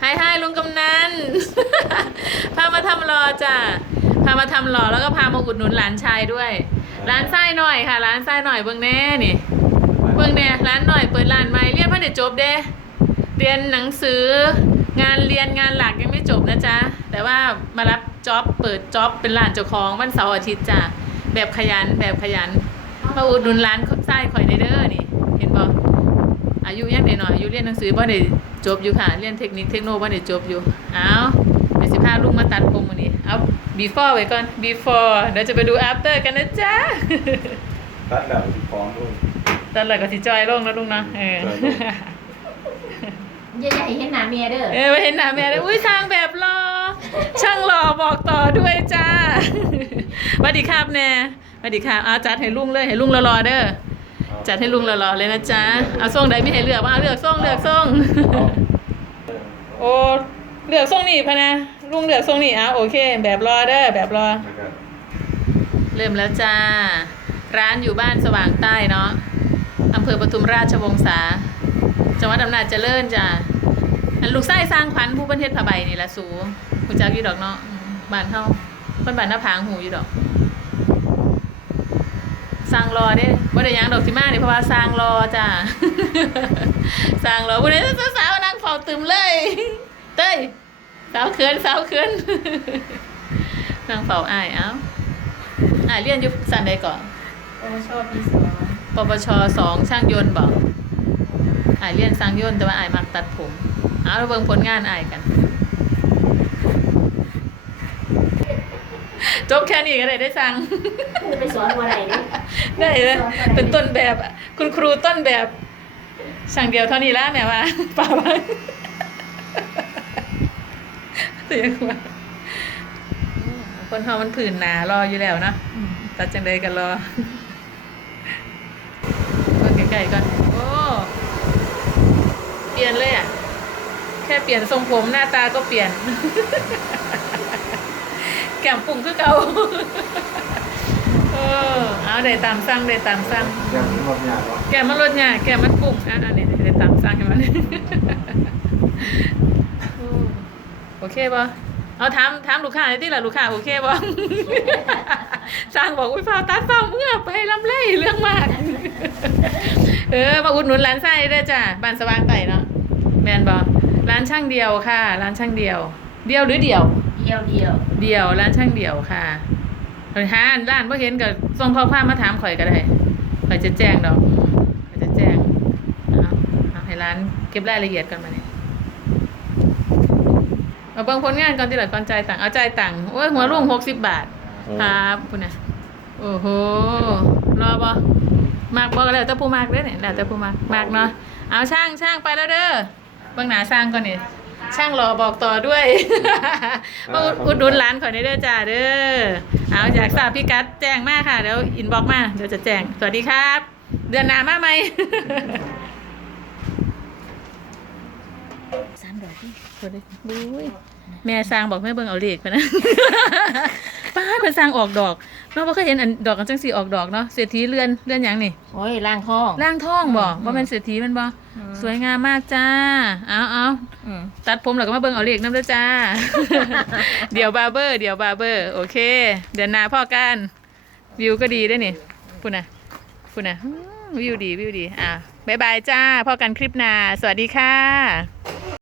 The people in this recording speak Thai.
ให้ให้ลุงกำนัน พามาทำรอจ้ะ พามาทำรอแล้วก็พามาอุดหนุนหลานชายด้วย ร้านไส้หน่อยค่ะ ร้านไส้หน่อยเบิ่งแน่นี่เบิ่งเนี่ยร้านหน่อยเปิดร้านใหม่เรียนเพิ่นได้จบเด้เรียนหนังสืองานเรียนงานหลักยังไม่จบนะจ๊ะ แต่ว่ามารับจ็อบเปิดจ็อบเป็นร้านเจ้าของวันเสาร์อาทิตย์จ้ะแบบขยันแบบขยัน มาอุดหนุนร้านไส้ข่อยในเด้อนี่ เห็นบ่อายุยังหน่อยๆอายุเรียนหนังสือบ่ได้ จบอยู่ค่ะ เรียนเทคนิคเทคโนบ่ได้จบอยู่ เอาเดี๋ยวสิพาลุงมาตัดผมมื้อนี้ เอา before ไว้ก่อน before เดี๋ยวจะไปดู after กันนะจ๊ะ ตัดแล้วสิฟ้องลูกตอนแรกก็สิจอยลงแล้วลุงเนาะเออ จอยลง อย่าอย่าให้เห็นหน้าเมียเด้อ เออไปเห็นหน้าแม่เลยอุ้ยช่างแบบรอ ช่างหล่อบอกต่อด้วยจ้า สวัสดีครับแน่สวัสดีครับเอาจัดให้ลุงเลยให้ลุงรอๆเด้อ จัดให้ลุงรอๆเลยนะจ๊ะ เอาส่งใดไม่ให้เลือกว่าเอาเลือกส่งเลือกส่งโอ้เลือกส่งนี่พะนะลุงเลือกส่งนี่เอาโอเค แบบรอเด้อแบบรอแล้วก็เริ่มแล้วจ้า ร้านอยู่บ้านสว่างใต้เนาะอำเภอปทุมราชวงศาจังหวัดอำนาจเจริญจ้าอันลูกไส้สร้างขวัญผู้ประเทศผ้าใบนี่ละสูกูจักอยู่ดอกเนาะอืมบ้านเฮาคนบ้านหน้าผางหูอยู่ดอกสร้างรอเด้ บ่ได้หยังดอกสิมานี่เพราะว่าสร้างรอจ้า สร้างรอบ่ได้สาวๆนั่งเฝ้าตึมเลย เต้ยสาวเขินสาวเขินนั่งเฝ้าอ้ายเอ้าอ่าเรียนอยู่สันใดก่อนอ้ชอบปีสองปปชสองช่างยนต์บอกอ่าเรียนช่างยนต์แต่ว่าอายมักตัดผม เอาเราเบิ่งผลงานอายกัน จบแค่นี้ก็ได้ได้สั่ง ไปสอนอะไรเนี่ย ได้เลยเป็นต้นแบบอะคุณครูต้นแบบช่งเดียวเท่านี้ละแม่ว่าป่าว่าเสียงว่าคนเฮามันผื่นหนารออยู่แล้วนะตัดจังใดกันรอเบิ่งใกล้ๆก่อนโอ้เปลี่ยนเลยอะ แค่เปลี่ยนทรงผมหน้าตาก็เปลี่ยน แก้มปุ่งคือเก่าเออ ได้ตามสั่งได้ตามสั่งยังรอบยากวะแก้มมันลดเนี่ยแก้มมันปุ่งอะอันนี้ได้ตามสั่งให้มันโอ้โอเคป่ะเอาถามถามลูกค้าหน่อยที่ละลูกค้าโอเคป่ะสร้างบอกอุ้ยฟ้าตัดฟ้าเมื่อไปลำเล่เรื่องมาก เออมาอุดหนุนร้านไส้ด้วยจ้ะบ้านสว่างไต่เนาะแมนบอร้านช่างเดียวค่ะ ร้านช่างเดียว เดียวหรือเดียว เดียวเดียว เดียวร้านช่างเดียวค่ะ ไปหาอันร้านพ่เห็นกับส่งข้อความมาถามข่อยก็ได้ข่อยจะแจ้งดอกข่อยจะแจ้งเอาเอาให้ร้านเก็บรายละเอียดกันมาเนี่ยเอาเบิ่งผลงานก่อนที่หลังก่อนจ่ายตังค์เอาจ่ายตังค์โอ้ยหัวลุงหกสิบบาทครับคุณนะโอ้โหรอบ่มากบ่แล้วแต่ผู้มากเด้อเนี่ยแล้วแต่ผู้มากมากเนาะเอาช่างช่างไปแล้วเด้อเบิ่งหน้าสร้างก่อนนี่ ช่างรอบอกต่อด้วย มาอุดอุดหนุนร้านข่อยนี่เด้อจ้าเด้อเอาอยากทราบพี่กัดแจ้งมาค่ะเดี๋ยวอินบ็อกมาเดี๋ยวจะแจ้งสวัสดีครับ เดือนหน้ามาไหม สามดอกที่สวัสดีบุ้ยแม่สร้างบอกแม่เบิ่งเอาเลขไปนะ ป้าดเพิ่นสร้างออกดอกเนาะบ่เคยเห็นอันดอกกันจังสีออกดอกเนาะเศรษฐีเรือนเรือนหยังนี่โอ้ยล่างท้อง ร่างทองบ่อืมว่าเป็นเศรษฐีแมันบ่อืมสวยงามมากจ้าเอาเอาอืมตัดผมแล้วก็มาเบิ่งเอาเลขนำเด้อจ้า เดี๋ยวบาร์เบอร์ เดี๋ยวบาร์เบอร์ โอเค เดือนหน้าพ่อกันวิวก็ดีด้วยนี่พุ่นน่ะพุ่นน่ะอืมวิวดีวิวดีอะบ๊ายบายจ้าพ่อกันคลิปหน้าสวัสดีค่ะ